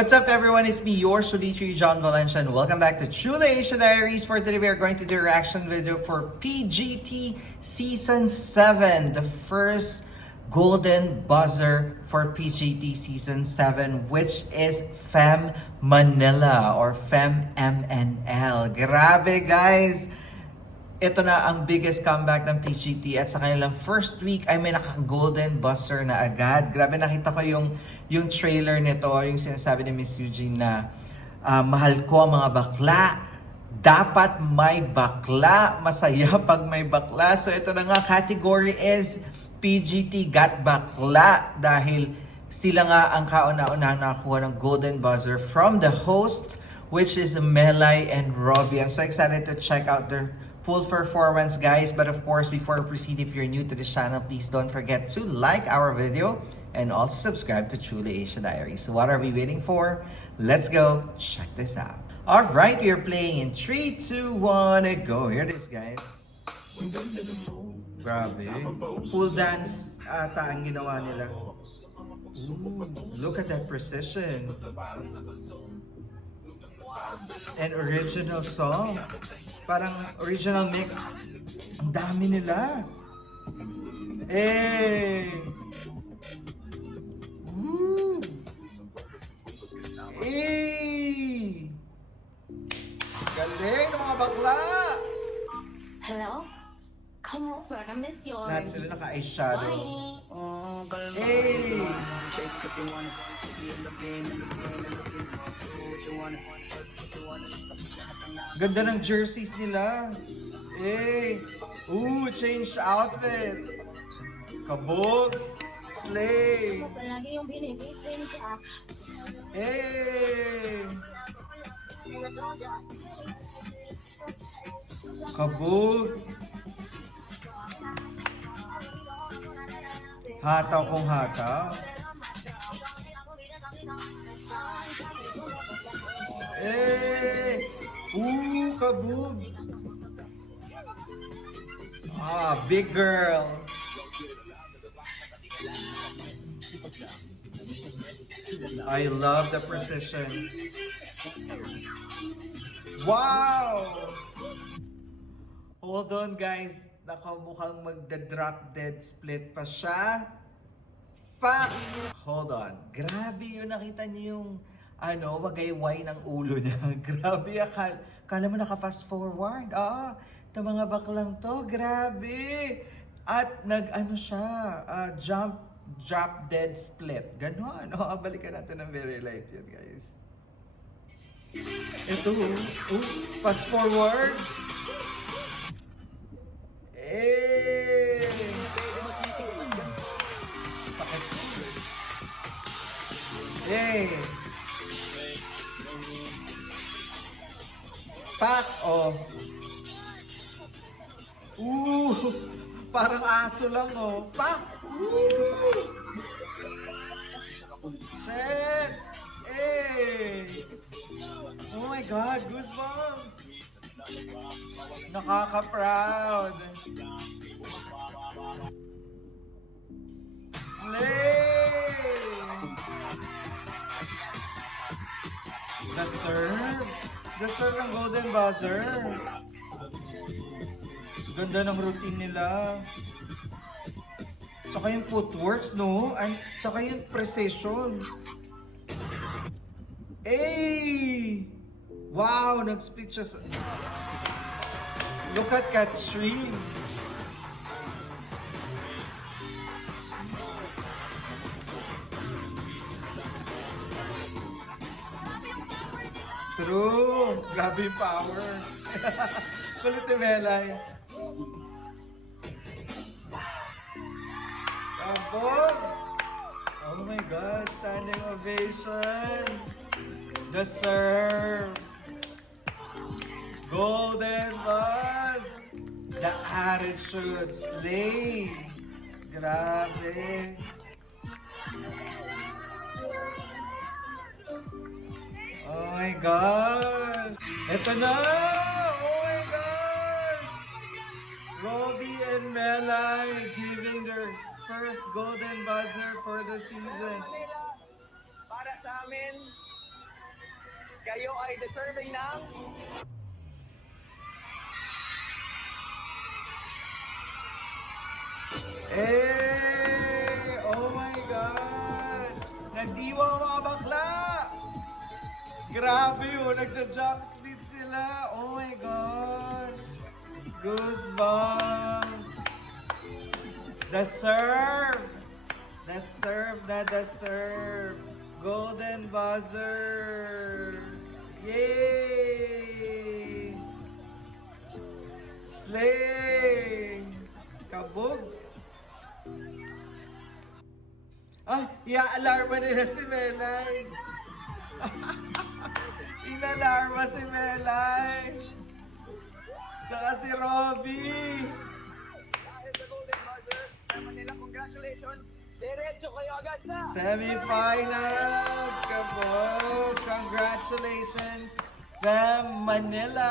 What's up everyone, it's me, your Sudichi John Valencia, and welcome back to Chula Asia Diaries. For today, we are going to do a reaction video for PGT Season 7, the first golden buzzer for PGT Season 7, which is Fem Manila or Fem MNL. Grabe guys! Ito na ang biggest comeback ng PGT at sa kanilang first week ay may naka-golden buzzer na agad. Grabe, nakita ko yung trailer nito, yung sinasabi ni Miss Eugene na mahal ko ang mga bakla. Dapat may bakla. Masaya pag may bakla. So ito na nga, category is PGT Got Bakla dahil sila nga ang kauna-unahang nakakuha ng golden buzzer from the host, which is Melay and Robbie. I'm so excited to check out their full performance, guys. But of course, before we proceed, if you're new to this channel, please don't forget to like our video and also subscribe to Chula Asia Diaries. So what are we waiting for? Let's go check this out. All right, we are playing in 3, 2, 1, and go. Here it is, guys. Grabe. Full dance ata ang ginawa nila. Ooh, look at that precision. An original song. Parang original mix. Ang dami nila. Eh. Woo. Eh. Galing ng mga bakla. Hello? Come over, I miss you Lahat already. sila naka-eyeshadow. Bye. Eh. Ganda ng jerseys nila. Eh. Ooh, change outfit. Kabog. Slay. Palagi yung binibitin ka. Eh. Kabog. Hataw kung hataw. Eh. Ooh, kabog. Ah, big girl. I love the precision. Wow! Hold on guys. Mukhang magda-drop dead split pa siya. Pak! Hold on. Grabe yun. Nakita niyo yung wagayway ng ulo niya. Grabe. Kala mo naka-fast forward. Ito mga baklang to. Grabe. At drop dead split. Ganon. Balikan natin ng very light yun, guys. Ito. Fast forward. Eh. Sakit. Eh. Pak. Oh. Parang aso lang, oh. Pak. Set. Eh. Oh my God, goosebumps. Nakaka-proud. Slay! The serve. The serve ng golden buzzer. Ganda ng routine nila. Saka yung footworks, no? Saka yung precision. Hey! Wow! Nag-speak siya sa... Look at Catherine. True! Grabe yung power. Kulit ni Melay. Kabog! Oh my God! Standing ovation! The serve! Golden buzz! The attitude! Slay! Grabe! Oh my God! Ito na! Oh my God! Robbie and Melay giving their first golden buzzer for the season. Para sa amin, kayo ay deserving ng Oh my God! Nagdiwa ang mga bakla! Grabe yun! Nagja-jump speed sila! Oh my gosh! Goosebumps! The serve! The serve! Golden buzzer! Yay! Slay! Kabog! Ah, ia-alarma nila si Melay! Inalarma si Melay! Saka si Robby! dahil sa Golden Buzzer. Kaya Manila, congratulations. Diretso kayo agad sa Semifinals! Kabog! Congratulations, Fem Manila!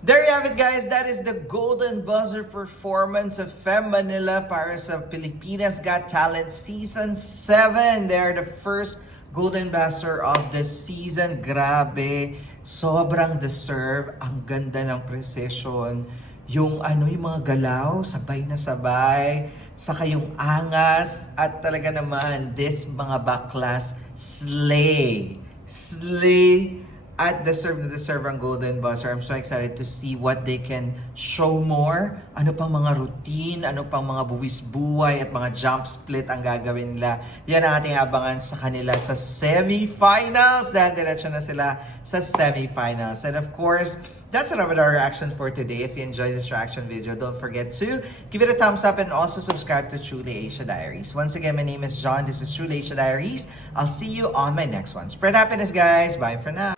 There you have it, guys. That is the Golden Buzzer performance of Fem Manila para sa Pilipinas Got Talent Season 7. They are the first Golden Buzzer of the season. Grabe! Sobrang deserve. Ang ganda ng precision. Yung yung mga galaw, sabay na sabay. Saka yung angas. At talaga naman, this mga baklas, slay! Slay! At deserve ang Golden Buzzer. I'm so excited to see what they can show more. Ano pang mga routine, ano pang mga buwis buhay at mga jump split ang gagawin nila. Yan ang ating abangan sa kanila sa semifinals. Dahil diretso na sila sa semifinals. And of course, that's it about our reaction for today. If you enjoyed this reaction video, don't forget to give it a thumbs up and also subscribe to Truly Asia Diaries. Once again, my name is John. This is Truly Asia Diaries. I'll see you on my next one. Spread happiness, guys. Bye for now.